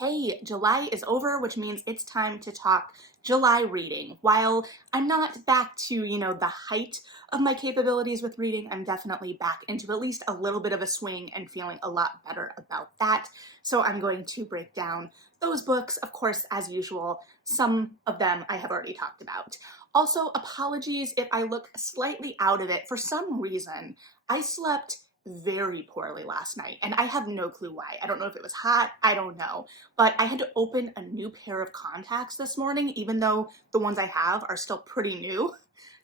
Hey, July is over, which means it's time to talk July reading. While I'm not back to, the height of my capabilities with reading, I'm definitely back into at least a little bit of a swing and feeling a lot better about that. So I'm going to break down those books. Of course, as usual, some of them I have already talked about. Also, apologies if I look slightly out of it. For some reason, I slept very poorly last night, and I have no clue why. I don't know if it was hot, I don't know. But I had to open a new pair of contacts this morning, even though the ones I have are still pretty new,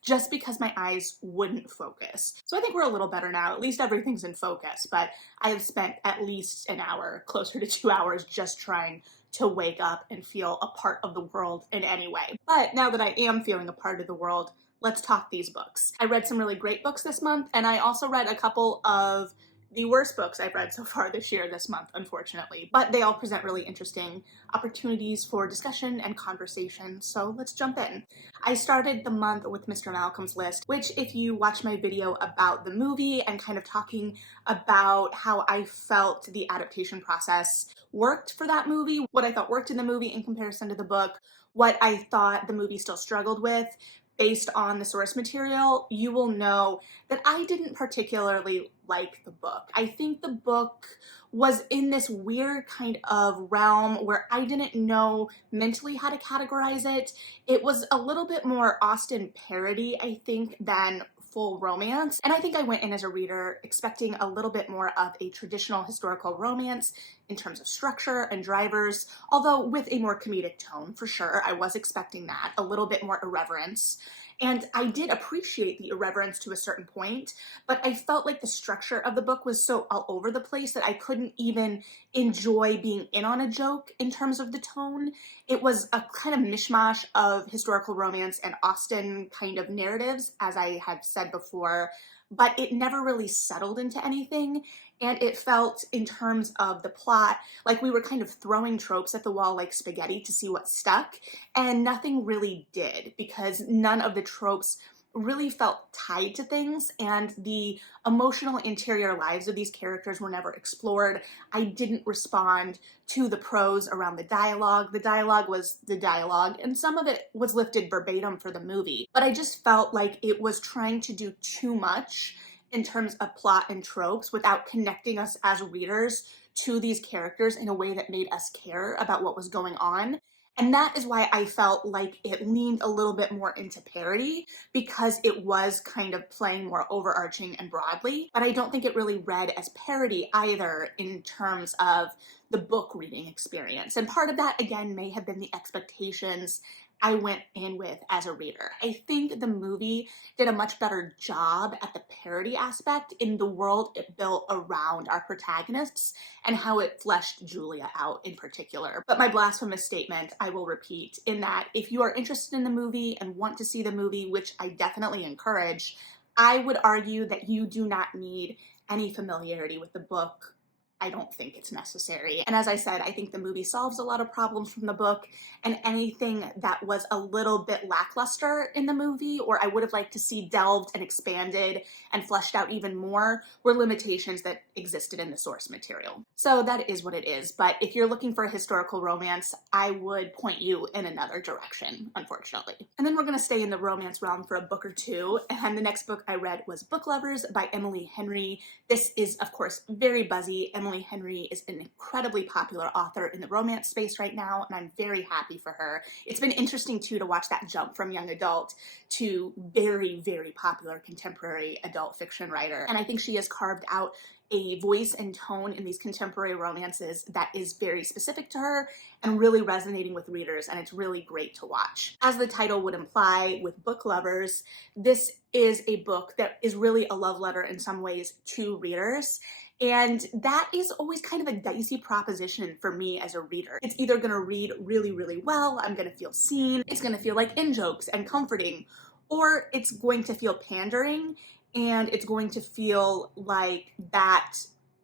just because my eyes wouldn't focus. So I think we're a little better now. At least everything's in focus, but I have spent at least an hour, closer to 2 hours, just trying to wake up and feel a part of the world in any way. But now that I am feeling a part of the world, let's talk these books. I read some really great books this month, and I also read a couple of the worst books I've read so far this month, unfortunately. But they all present really interesting opportunities for discussion and conversation, so let's jump in. I started the month with Mr. Malcolm's List, which if you watch my video about the movie and kind of talking about how I felt the adaptation process worked for that movie, what I thought worked in the movie in comparison to the book, what I thought the movie still struggled with, based on the source material, you will know that I didn't particularly like the book. I think the book was in this weird kind of realm where I didn't know mentally how to categorize it. It was a little bit more Austen parody, I think, than full romance. And I think I went in as a reader expecting a little bit more of a traditional historical romance in terms of structure and drivers, although with a more comedic tone, for sure. I was expecting that, a little bit more irreverence. And I did appreciate the irreverence to a certain point, but I felt like the structure of the book was so all over the place that I couldn't even enjoy being in on a joke in terms of the tone. It was a kind of mishmash of historical romance and Austen kind of narratives, as I had said before, but it never really settled into anything. And it felt, in terms of the plot, like we were kind of throwing tropes at the wall like spaghetti to see what stuck, and nothing really did, because none of the tropes really felt tied to things, and the emotional interior lives of these characters were never explored. I didn't respond to the prose around the dialogue. The dialogue was the dialogue, and some of it was lifted verbatim for the movie, but I just felt like it was trying to do too much in terms of plot and tropes without connecting us as readers to these characters in a way that made us care about what was going on. And that is why I felt like it leaned a little bit more into parody, because it was kind of playing more overarching and broadly. But I don't think it really read as parody either in terms of the book reading experience. And part of that, again, may have been the expectations I went in with as a reader. I think the movie did a much better job at the parody aspect in the world it built around our protagonists and how it fleshed Julia out in particular. But my blasphemous statement, I will repeat, in that if you are interested in the movie and want to see the movie, which I definitely encourage, I would argue that you do not need any familiarity with the book. I don't think it's necessary. And as I said, I think the movie solves a lot of problems from the book, and anything that was a little bit lackluster in the movie, or I would have liked to see delved and expanded and fleshed out even more, were limitations that existed in the source material. So that is what it is. But if you're looking for a historical romance, I would point you in another direction, unfortunately. And then we're gonna stay in the romance realm for a book or two. And the next book I read was Book Lovers by Emily Henry. This is, of course, very buzzy. Emily Henry is an incredibly popular author in the romance space right now, and I'm very happy for her. It's been interesting, too, to watch that jump from young adult to very, very popular contemporary adult fiction writer. And I think she has carved out a voice and tone in these contemporary romances that is very specific to her and really resonating with readers, and it's really great to watch. As the title would imply, with Book Lovers, this is a book that is really a love letter in some ways to readers. And that is always kind of a dicey proposition for me as a reader. It's either gonna read really, really well, I'm gonna feel seen, it's gonna feel like in-jokes and comforting, or it's going to feel pandering, and it's going to feel like that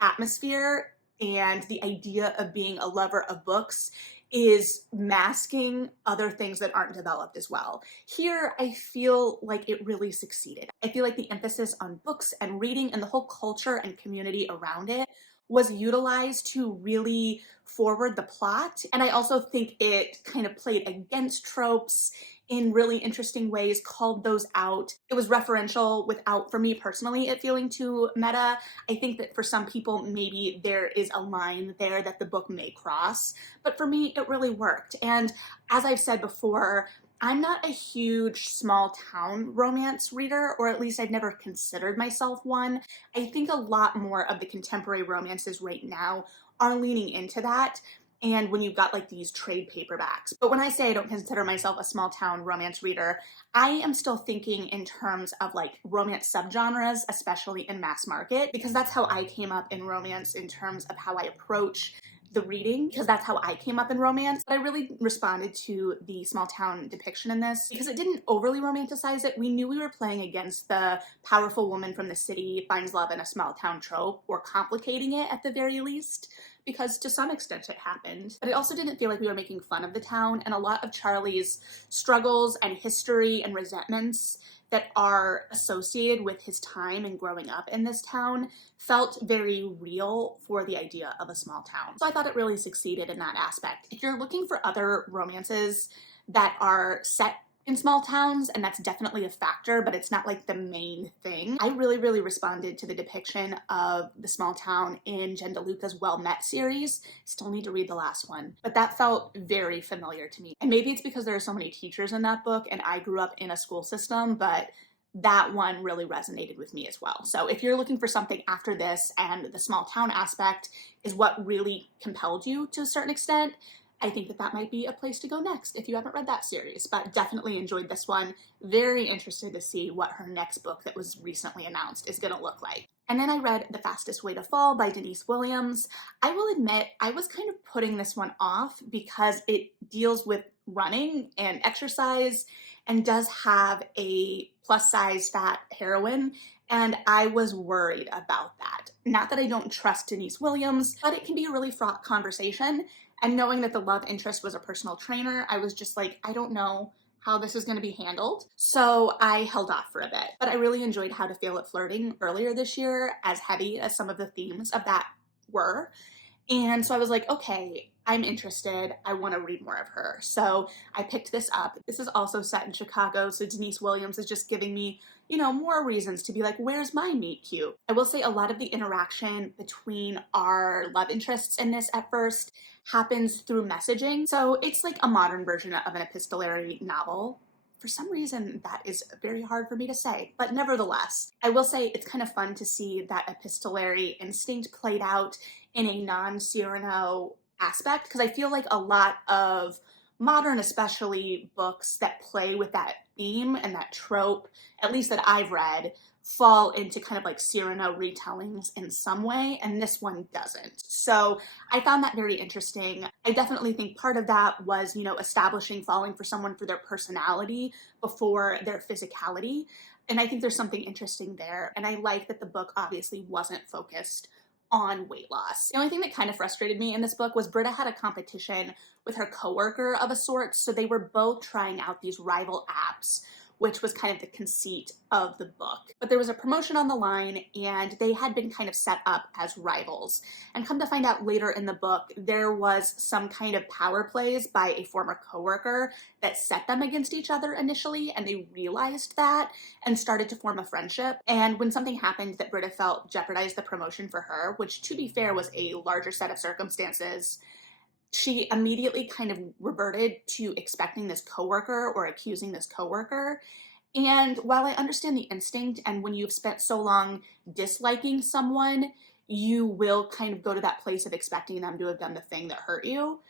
atmosphere and the idea of being a lover of books is masking other things that aren't developed as well. Here, I feel like it really succeeded. I feel like the emphasis on books and reading and the whole culture and community around it was utilized to really forward the plot. And I also think it kind of played against tropes in really interesting ways, called those out. It was referential without, for me personally, it feeling too meta. I think that for some people, maybe there is a line there that the book may cross, but for me, it really worked. And as I've said before, I'm not a huge small town romance reader, or at least I've never considered myself one. I think a lot more of the contemporary romances right now are leaning into that. And when you've got like these trade paperbacks. But when I say I don't consider myself a small town romance reader, I am still thinking in terms of like romance subgenres, especially in mass market, because that's how I came up in romance in terms of how I approach the reading, because that's how I came up in romance. But I really responded to the small town depiction in this because it didn't overly romanticize it. We knew we were playing against the powerful woman from the city finds love in a small town trope, or complicating it at the very least, because to some extent it happened. But it also didn't feel like we were making fun of the town, and a lot of Charlie's struggles and history and resentments that are associated with his time and growing up in this town felt very real for the idea of a small town. So I thought it really succeeded in that aspect. If you're looking for other romances that are set in small towns, and that's definitely a factor, but it's not like the main thing, I really responded to the depiction of the small town in Jen DeLuca's Well Met series. Still need to read the last one, but that felt very familiar to me. And maybe it's because there are so many teachers in that book and I grew up in a school system, but that one really resonated with me as well. So if you're looking for something after this and the small town aspect is what really compelled you to a certain extent, I think that that might be a place to go next if you haven't read that series, but definitely enjoyed this one. Very interested to see what her next book that was recently announced is going to look like. And then I read The Fastest Way to Fall by Denise Williams. I will admit I was kind of putting this one off because it deals with running and exercise and does have a plus size fat heroine. And I was worried about that. Not that I don't trust Denise Williams, but it can be a really fraught conversation. And knowing that the love interest was a personal trainer, I was just like, I don't know how this is going to be handled. So I held off for a bit. But I really enjoyed How to Fail at Flirting earlier this year, as heavy as some of the themes of that were. And so I was like, okay, I'm interested. I want to read more of her. So I picked this up. This is also set in Chicago, so Denise Williams is just giving me, more reasons to be like, where's my meet cute? I will say a lot of the interaction between our love interests in this at first happens through messaging. So it's like a modern version of an epistolary novel. For some reason, that is very hard for me to say, but nevertheless, I will say it's kind of fun to see that epistolary instinct played out in a non-Cyrano aspect, because I feel like a lot of modern, especially books that play with that theme and that trope, at least that I've read, fall into kind of like Cyrano retellings in some way, and this one doesn't. So I found that very interesting. I definitely think part of that was, establishing falling for someone for their personality before their physicality. And I think there's something interesting there. And I like that the book obviously wasn't focused on weight loss. The only thing that kind of frustrated me in this book was Britta had a competition with her coworker of a sort, so they were both trying out these rival apps, which was kind of the conceit of the book. But there was a promotion on the line, and they had been kind of set up as rivals. And come to find out later in the book, there was some kind of power plays by a former coworker that set them against each other initially, and they realized that and started to form a friendship. And when something happened that Britta felt jeopardized the promotion for her, which to be fair was a larger set of circumstances, she immediately kind of reverted to expecting this coworker or accusing this coworker. And while I understand the instinct, and when you've spent so long disliking someone, you will kind of go to that place of expecting them to have done the thing that hurt you,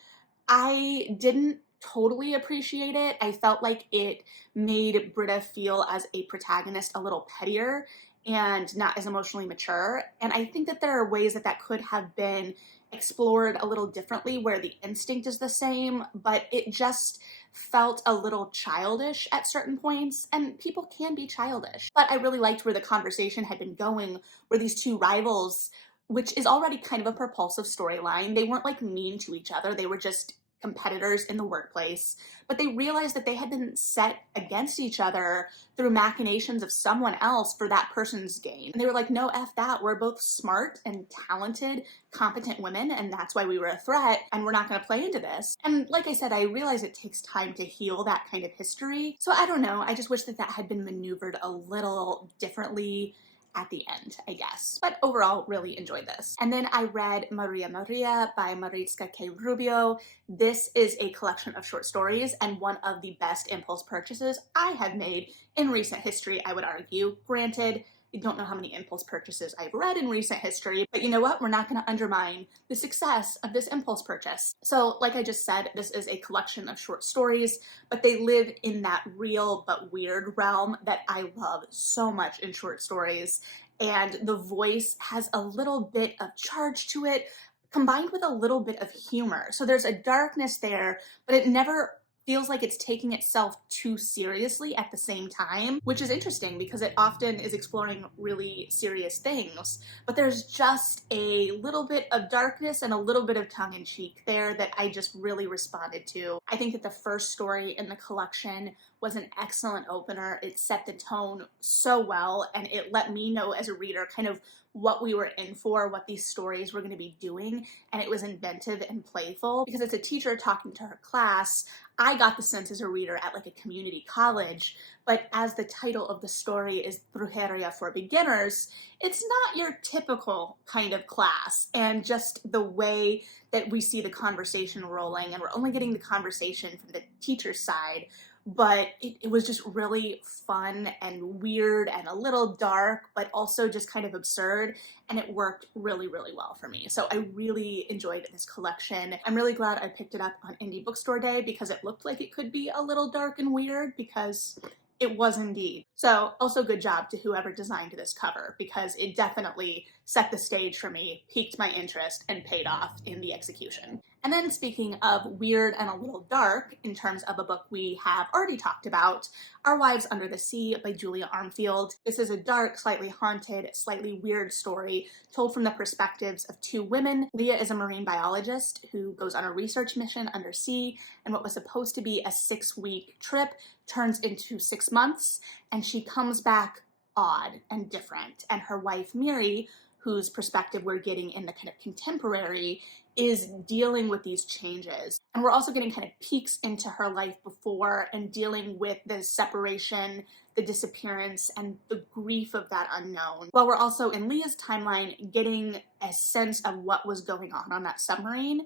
I didn't totally appreciate it. I felt like it made Britta feel as a protagonist a little pettier and not as emotionally mature. And I think that there are ways that that could have been explored a little differently where the instinct is the same, but it just felt a little childish at certain points, and people can be childish. But I really liked where the conversation had been going, where these two rivals, which is already kind of a propulsive storyline, they weren't like mean to each other, they were just competitors in the workplace, but they realized that they had been set against each other through machinations of someone else for that person's gain. And they were like, no, F that. We're both smart and talented, competent women, and that's why we were a threat, and we're not going to play into this. And like I said, I realize it takes time to heal that kind of history. So I don't know. I just wish that that had been maneuvered a little differently at the end, I guess. But overall, really enjoyed this. And then I read Maria Maria by Maritza K. Rubio. This is a collection of short stories and one of the best impulse purchases I have made in recent history, I would argue. Granted, I don't know how many impulse purchases I've read in recent history, but you know what? We're not going to undermine the success of this impulse purchase. So like I just said, this is a collection of short stories, but they live in that real but weird realm that I love so much in short stories. And the voice has a little bit of charge to it, combined with a little bit of humor. So there's a darkness there, but it never feels like it's taking itself too seriously at the same time, which is interesting because it often is exploring really serious things. But there's just a little bit of darkness and a little bit of tongue-in-cheek there that I just really responded to. I think that the first story in the collection was an excellent opener. It set the tone so well, and it let me know as a reader kind of what we were in for, what these stories were going to be doing, and it was inventive and playful. Because as a teacher talking to her class, I got the sense as a reader at like a community college, but as the title of the story is Brujeria for Beginners, it's not your typical kind of class. And just the way that we see the conversation rolling, and we're only getting the conversation from the teacher's side, but it was just really fun and weird and a little dark, but also just kind of absurd, and it worked really, really well for me. So I really enjoyed this collection. I'm really glad I picked it up on Indie Bookstore Day because it looked like it could be a little dark and weird, because it was indeed. So also good job to whoever designed this cover, because it definitely set the stage for me, piqued my interest, and paid off in the execution. And then speaking of weird and a little dark, in terms of a book we have already talked about, Our Wives Under the Sea by Julia Armfield. This is a dark, slightly haunted, slightly weird story told from the perspectives of two women. Leah is a marine biologist who goes on a research mission undersea, and what was supposed to be a 6-week trip turns into 6 months, and she comes back odd and different. And her wife, Miri, whose perspective we're getting in the kind of contemporary, is dealing with these changes. And we're also getting kind of peeks into her life before and dealing with the separation, the disappearance, and the grief of that unknown. While we're also in Leah's timeline getting a sense of what was going on that submarine,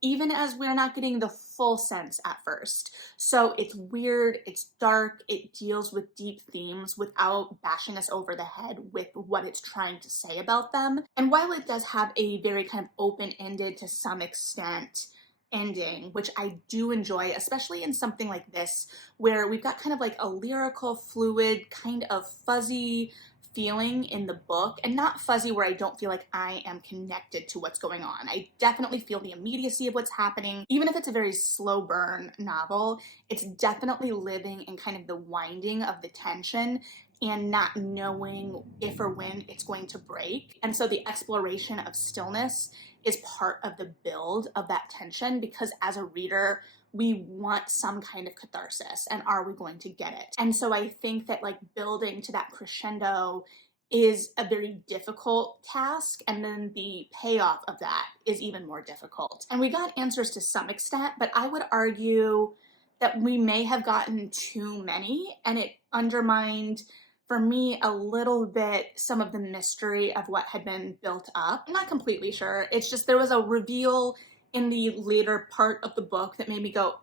even as we're not getting the full sense at first. So it's weird, it's dark, it deals with deep themes without bashing us over the head with what it's trying to say about them. And while it does have a very kind of open-ended, to some extent, ending, which I do enjoy, especially in something like this, where we've got kind of like a lyrical, fluid, kind of fuzzy feeling in the book, and not fuzzy where I don't feel like I am connected to what's going on. I definitely feel the immediacy of what's happening. Even if it's a very slow burn novel, it's definitely living in kind of the winding of the tension and not knowing if or when it's going to break. And so the exploration of stillness is part of the build of that tension, because as a reader, we want some kind of catharsis, and are we going to get it? And so I think that like building to that crescendo is a very difficult task, and then the payoff of that is even more difficult. And we got answers to some extent, but I would argue that we may have gotten too many, and it undermined, for me, a little bit some of the mystery of what had been built up. I'm not completely sure. It's just there was a reveal in the later part of the book that made me go,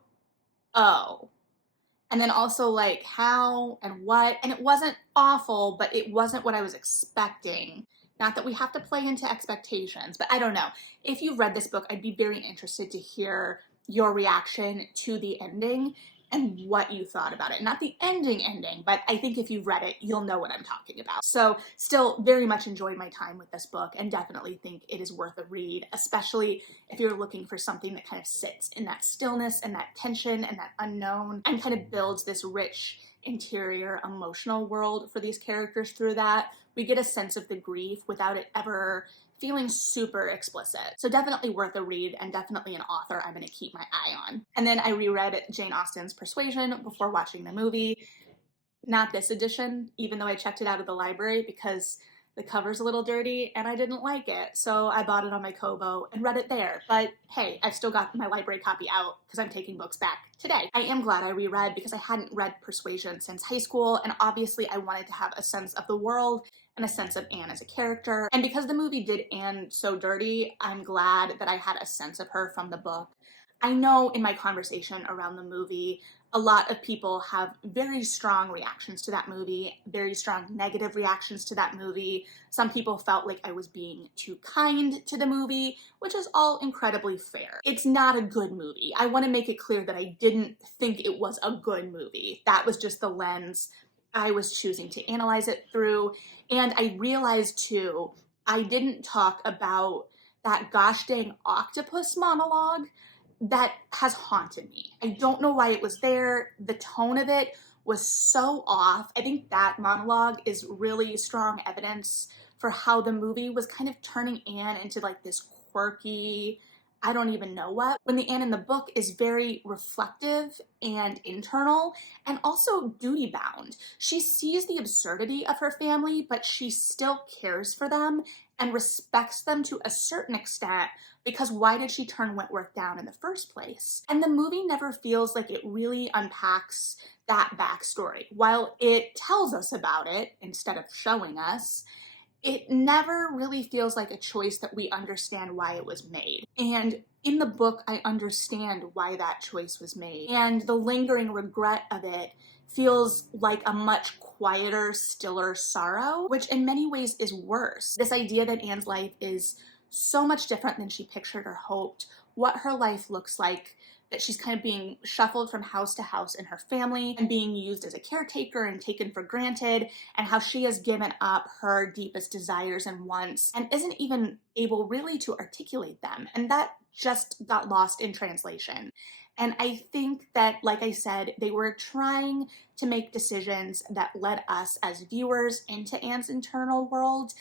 oh. And then also like how and what, and it wasn't awful, but it wasn't what I was expecting. Not that we have to play into expectations, but I don't know. If you've read this book, I'd be very interested to hear your reaction to the ending and what you thought about it. Not the ending, but I think if you've read it, you'll know what I'm talking about. So still very much enjoyed my time with this book, and definitely think it is worth a read, especially if you're looking for something that kind of sits in that stillness and that tension and that unknown, and kind of builds this rich interior emotional world for these characters through that. We get a sense of the grief without it ever feeling super explicit. So definitely worth a read and definitely an author I'm gonna keep my eye on. And then I reread Jane Austen's Persuasion before watching the movie. Not this edition, even though I checked it out of the library because the cover's a little dirty and I didn't like it. So I bought it on my Kobo and read it there. But hey, I've still got my library copy out because I'm taking books back today. I am glad I reread because I hadn't read Persuasion since high school, and obviously I wanted to have a sense of the world and a sense of Anne as a character. And because the movie did Anne so dirty, I'm glad that I had a sense of her from the book. I know in my conversation around the movie, a lot of people have very strong reactions to that movie, very strong negative reactions to that movie. Some people felt like I was being too kind to the movie, which is all incredibly fair. It's not a good movie. I want to make it clear that I didn't think it was a good movie. That was just the lens I was choosing to analyze it through. And I realized too, I didn't talk about that gosh dang octopus monologue that has haunted me. I don't know why it was there. The tone of it was so off. I think that monologue is really strong evidence for how the movie was kind of turning Anne into like this quirky, I don't even know what, when the Anne in the book is very reflective and internal and also duty bound. She sees the absurdity of her family, but she still cares for them and respects them to a certain extent, because why did she turn Wentworth down in the first place? And the movie never feels like it really unpacks that backstory. While it tells us about it instead of showing us, it never really feels like a choice that we understand why it was made. And in the book, I understand why that choice was made. And the lingering regret of it feels like a much quieter, stiller sorrow, which in many ways is worse. This idea that Anne's life is so much different than she pictured or hoped, what her life looks like, that she's kind of being shuffled from house to house in her family and being used as a caretaker and taken for granted, and how she has given up her deepest desires and wants and isn't even able really to articulate them. And that just got lost in translation. And I think that, like I said, they were trying to make decisions that led us as viewers into Anne's internal world.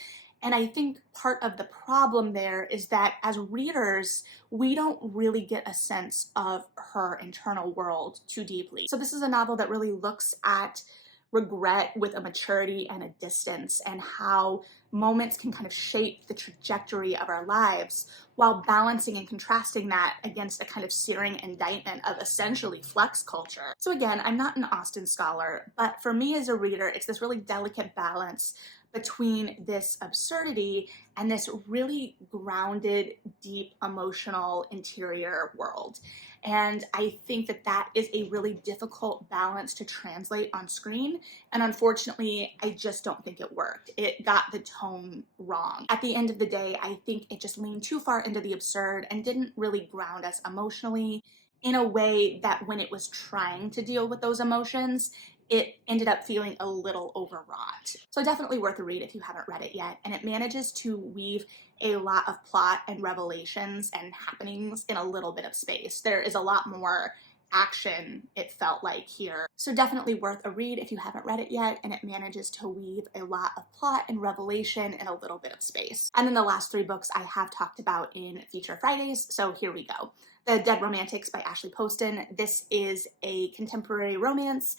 And I think part of the problem there is that as readers, we don't really get a sense of her internal world too deeply. So this is a novel that really looks at regret with a maturity and a distance, and how moments can kind of shape the trajectory of our lives, while balancing and contrasting that against a kind of searing indictment of essentially flex culture. So again, I'm not an Austen scholar, but for me as a reader, it's this really delicate balance between this absurdity and this really grounded, deep, emotional interior world. And I think that that is a really difficult balance to translate on screen. And unfortunately, I just don't think it worked. It got the tone wrong. At the end of the day, I think it just leaned too far into the absurd and didn't really ground us emotionally in a way that when it was trying to deal with those emotions, it ended up feeling a little overwrought. So definitely worth a read if you haven't read it yet. And it manages to weave a lot of plot and revelations and happenings in a little bit of space. There is a lot more action, it felt like, here. So definitely worth a read if you haven't read it yet, and it manages to weave a lot of plot and revelation in a little bit of space. And then the last three books I have talked about in Feature Fridays, so here we go. The Dead Romantics by Ashley Poston. This is a contemporary romance,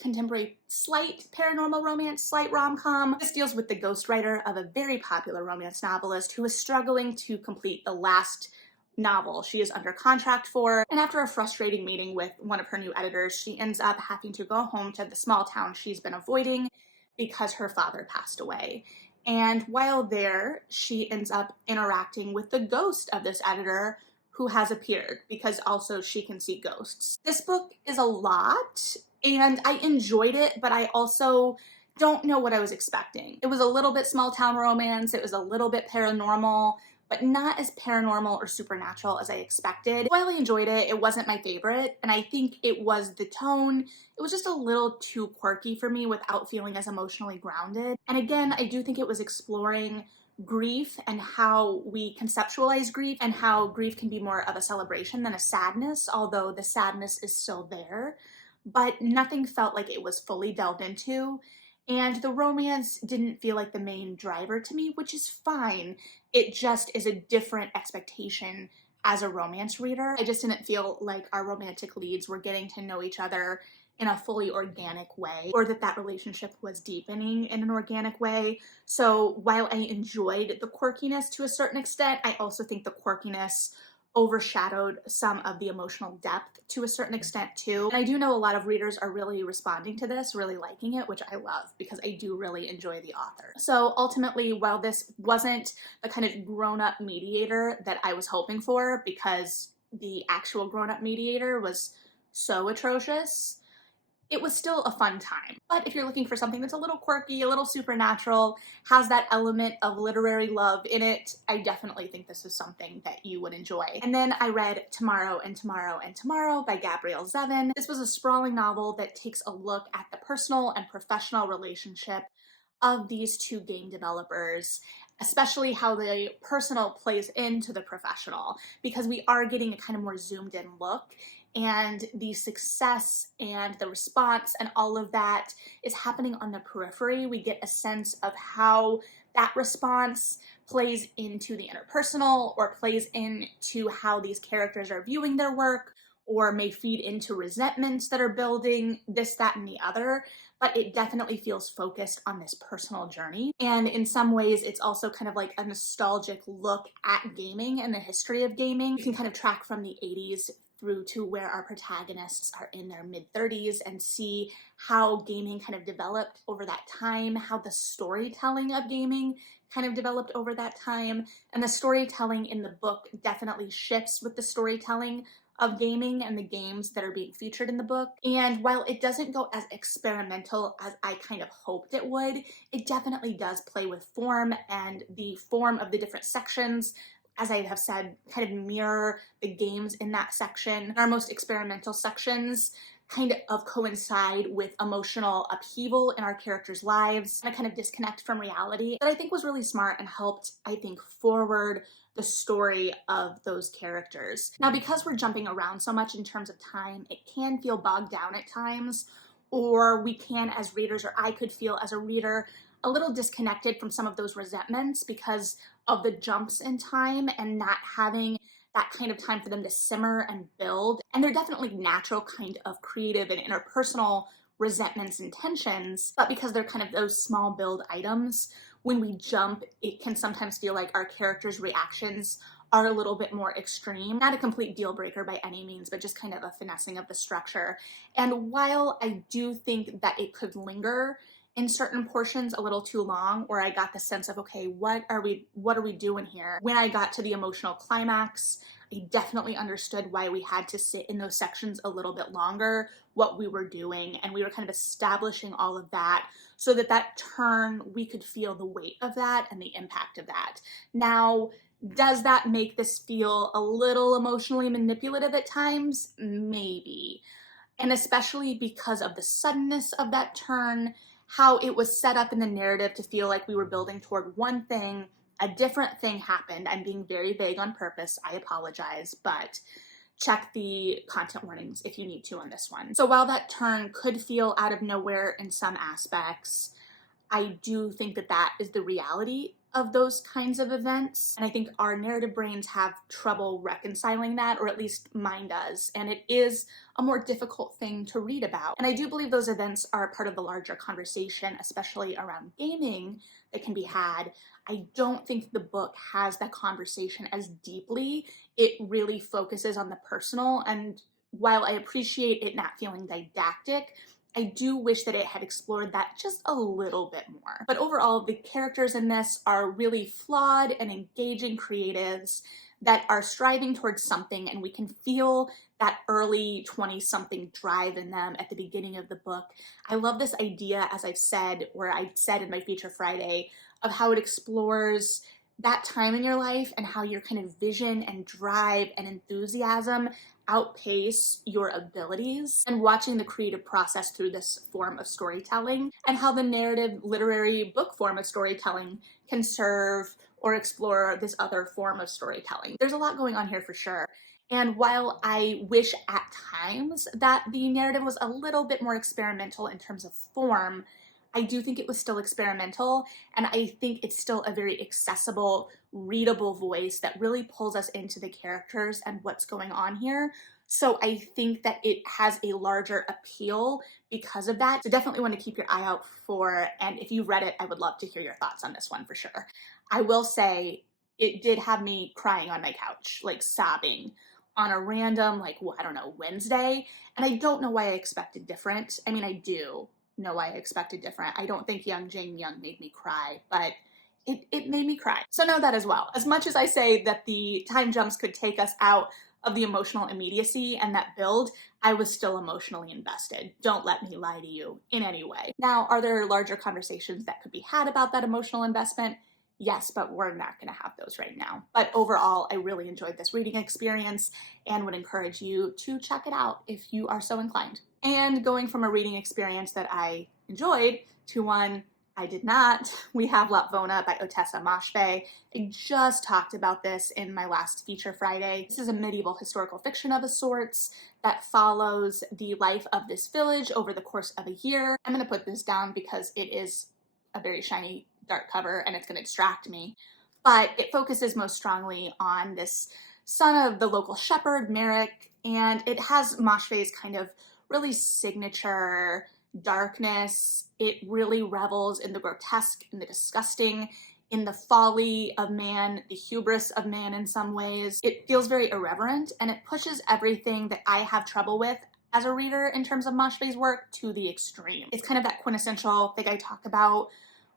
contemporary slight paranormal romance, slight rom-com. This deals with the ghostwriter of a very popular romance novelist who is struggling to complete the last novel she is under contract for. And after a frustrating meeting with one of her new editors, she ends up having to go home to the small town she's been avoiding because her father passed away. And while there, she ends up interacting with the ghost of this editor who has appeared, because also she can see ghosts. This book is a lot, and I enjoyed it, but I also don't know what I was expecting. It was a little bit small town romance, it was a little bit paranormal, but not as paranormal or supernatural as I expected. While I enjoyed it, it wasn't my favorite, and I think it was the tone. It was just a little too quirky for me without feeling as emotionally grounded. And again, I do think it was exploring grief and how we conceptualize grief, and how grief can be more of a celebration than a sadness, although the sadness is still there. But nothing felt like it was fully delved into. And the romance didn't feel like the main driver to me, which is fine. It just is a different expectation as a romance reader. I just didn't feel like our romantic leads were getting to know each other in a fully organic way, or that that relationship was deepening in an organic way. So while I enjoyed the quirkiness to a certain extent, I also think the quirkiness overshadowed some of the emotional depth to a certain extent too. And I do know a lot of readers are really responding to this, really liking it, which I love because I do really enjoy the author. So ultimately, while this wasn't the kind of grown-up mediator that I was hoping for, because the actual grown-up mediator was so atrocious, it was still a fun time. But if you're looking for something that's a little quirky, a little supernatural, has that element of literary love in it, I definitely think this is something that you would enjoy. And then I read Tomorrow and Tomorrow and Tomorrow by Gabrielle Zevin. This was a sprawling novel that takes a look at the personal and professional relationship of these two game developers, especially how the personal plays into the professional, because we are getting a kind of more zoomed in look, and the success and the response and all of that is happening on the periphery. We get a sense of how that response plays into the interpersonal, or plays into how these characters are viewing their work, or may feed into resentments that are building, this, that, and the other. But it definitely feels focused on this personal journey. And in some ways, it's also kind of like a nostalgic look at gaming and the history of gaming. You can kind of track from the 80s through to where our protagonists are in their mid-30s and see how gaming kind of developed over that time, how the storytelling of gaming kind of developed over that time. And the storytelling in the book definitely shifts with the storytelling of gaming and the games that are being featured in the book. And while it doesn't go as experimental as I kind of hoped it would, it definitely does play with form, and the form of the different sections, as I have said, kind of mirror the games in that section. Our most experimental sections kind of coincide with emotional upheaval in our characters' lives, and a kind of disconnect from reality that I think was really smart and helped, I think, forward the story of those characters. Now, because we're jumping around so much in terms of time, it can feel bogged down at times, or we can, as readers, or I could feel as a reader, a little disconnected from some of those resentments because of the jumps in time and not having that kind of time for them to simmer and build. And they're definitely natural kind of creative and interpersonal resentments and tensions, but because they're kind of those small build items, when we jump, it can sometimes feel like our characters' reactions are a little bit more extreme. Not a complete deal breaker by any means, but just kind of a finessing of the structure. And while I do think that it could linger in certain portions a little too long, where I got the sense of, okay, what are we doing here? When I got to the emotional climax, I definitely understood why we had to sit in those sections a little bit longer, what we were doing, and we were kind of establishing all of that so that that turn, we could feel the weight of that and the impact of that. Now, does that make this feel a little emotionally manipulative at times? Maybe. And especially because of the suddenness of that turn, how it was set up in the narrative to feel like we were building toward one thing, a different thing happened. I'm being very vague on purpose, I apologize, but check the content warnings if you need to on this one. So while that turn could feel out of nowhere in some aspects, I do think that that is the reality of those kinds of events. And I think our narrative brains have trouble reconciling that, or at least mine does. And it is a more difficult thing to read about. And I do believe those events are part of the larger conversation, especially around gaming, that can be had. I don't think the book has that conversation as deeply. It really focuses on the personal. And while I appreciate it not feeling didactic, I do wish that it had explored that just a little bit more. But overall, the characters in this are really flawed and engaging creatives that are striving towards something, and we can feel that early 20-something drive in them at the beginning of the book. I love this idea, as I've said, where I said in my Feature Friday, of how it explores that time in your life and how your kind of vision and drive and enthusiasm outpace your abilities, and watching the creative process through this form of storytelling, and how the narrative literary book form of storytelling can serve or explore this other form of storytelling. There's a lot going on here for sure. And while I wish at times that the narrative was a little bit more experimental in terms of form, I do think it was still experimental, and I think it's still a very accessible, readable voice that really pulls us into the characters and what's going on here. So I think that it has a larger appeal because of that. So definitely want to keep your eye out for, and if you've read it, I would love to hear your thoughts on this one for sure. I will say it did have me crying on my couch, like sobbing on a random, like, well, I don't know, Wednesday. And I don't know why I expected different. I mean, I do know why I expected different. I don't think Young Jane Young made me cry, but it made me cry. So know that as well. As much as I say that the time jumps could take us out of the emotional immediacy and that build, I was still emotionally invested. Don't let me lie to you in any way. Now, are there larger conversations that could be had about that emotional investment? Yes, but we're not going to have those right now. But overall, I really enjoyed this reading experience and would encourage you to check it out if you are so inclined. And going from a reading experience that I enjoyed to one I did not, we have La Vonna by Ottessa Moshfegh. I just talked about this in my last Feature Friday. This is a medieval historical fiction of a sorts that follows the life of this village over the course of a year. I'm going to put this down because it is a very shiny dark cover and it's going to distract me, but it focuses most strongly on this son of the local shepherd, Merrick, and it has Moshfegh's kind of really signature darkness. It really revels in the grotesque, in the disgusting, in the folly of man, the hubris of man in some ways. It feels very irreverent, and it pushes everything that I have trouble with as a reader in terms of Moshfegh's work to the extreme. It's kind of that quintessential thing I talk about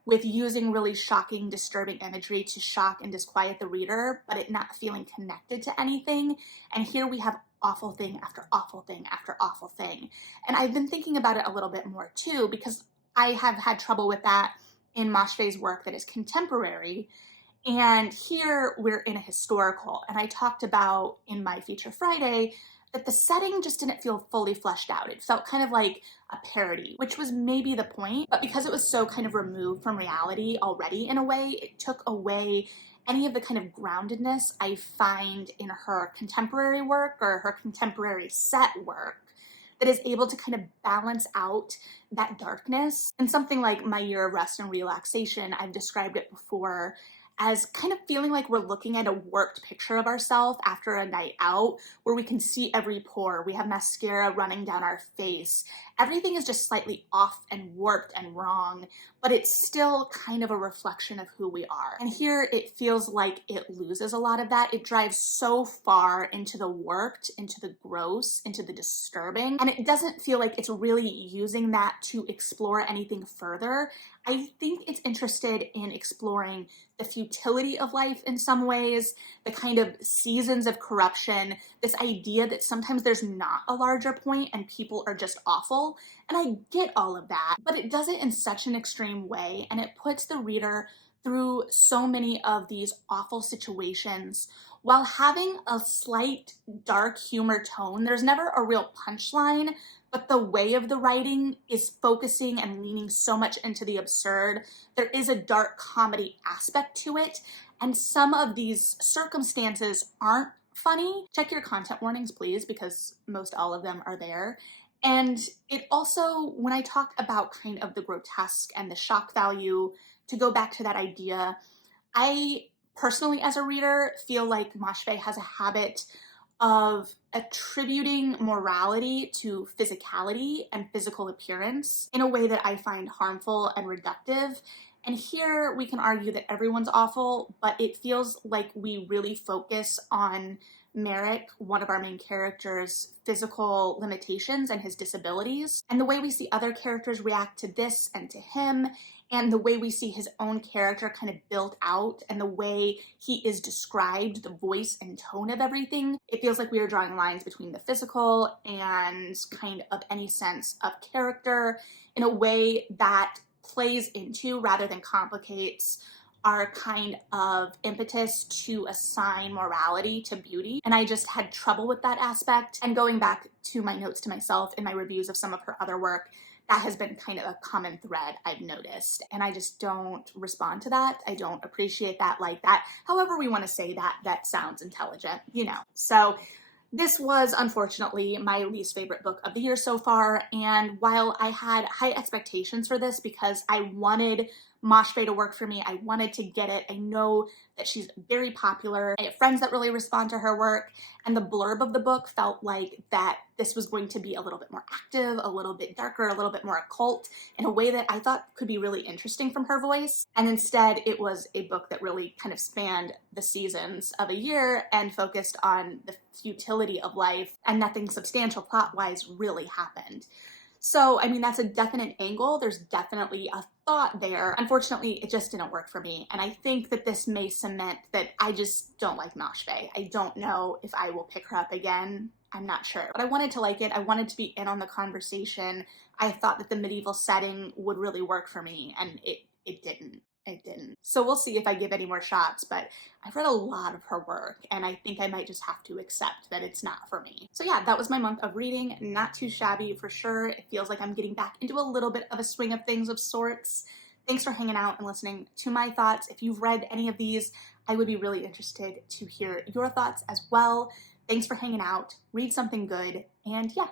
with using really shocking, disturbing imagery to shock and disquiet the reader, but it not feeling connected to anything. And here we have awful thing after awful thing after awful thing. And I've been thinking about it a little bit more too, because I have had trouble with that in Moshfegh's work that is contemporary. And here we're in a historical. And I talked about in my Feature Friday that the setting just didn't feel fully fleshed out. It felt kind of like a parody, which was maybe the point, but because it was so kind of removed from reality already in a way, it took away any of the kind of groundedness I find in her contemporary work or her contemporary set work that is able to kind of balance out that darkness. And something like My Year of Rest and Relaxation, I've described it before as kind of feeling like we're looking at a warped picture of ourselves after a night out where we can see every pore. We have mascara running down our face. Everything is just slightly off and warped and wrong, but it's still kind of a reflection of who we are. And here it feels like it loses a lot of that. It drives so far into the warped, into the gross, into the disturbing, and it doesn't feel like it's really using that to explore anything further. I think it's interested in exploring the futility of life in some ways, the kind of seasons of corruption, this idea that sometimes there's not a larger point and people are just awful. And I get all of that, but it does it in such an extreme way, and it puts the reader through so many of these awful situations while having a slight dark humor tone. There's never a real punchline, but the way of the writing is focusing and leaning so much into the absurd. There is a dark comedy aspect to it, and some of these circumstances aren't funny. Check your content warnings, please, because most all of them are there. And it also, when I talk about kind of the grotesque and the shock value, to go back to that idea, I personally, as a reader, feel like Moshfegh has a habit of attributing morality to physicality and physical appearance in a way that I find harmful and reductive. And here we can argue that everyone's awful, but it feels like we really focus on Merrick, one of our main characters' physical limitations and his disabilities, and the way we see other characters react to this and to him, and the way we see his own character kind of built out, and the way he is described, the voice and tone of everything. It feels like we are drawing lines between the physical and kind of any sense of character in a way that plays into rather than complicates our kind of impetus to assign morality to beauty. And I just had trouble with that aspect. And going back to my notes to myself in my reviews of some of her other work, that has been kind of a common thread I've noticed. And I just don't respond to that. I don't appreciate that like that. However we want to say that, that sounds intelligent, you know. So This was unfortunately my least favorite book of the year so far, and while I had high expectations for this because I wanted Moshfay to work for me, I wanted to get it. I know that she's very popular. I have friends that really respond to her work, and the blurb of the book felt like that this was going to be a little bit more active, a little bit darker, a little bit more occult in a way that I thought could be really interesting from her voice. And instead, it was a book that really kind of spanned the seasons of a year and focused on the futility of life, and nothing substantial plot-wise really happened. So, I mean, that's a definite angle. There's definitely a thought there. Unfortunately, it just didn't work for me. And I think that this may cement that I just don't like Moshfay. I don't know if I will pick her up again. I'm not sure. But I wanted to like it. I wanted to be in on the conversation. I thought that the medieval setting would really work for me, and it didn't. It didn't. So we'll see if I give any more shots, but I've read a lot of her work, and I think I might just have to accept that it's not for me. So yeah, that was my month of reading. Not too shabby for sure. It feels like I'm getting back into a little bit of a swing of things of sorts. Thanks for hanging out and listening to my thoughts. If you've read any of these, I would be really interested to hear your thoughts as well. Thanks for hanging out. Read something good, and yeah,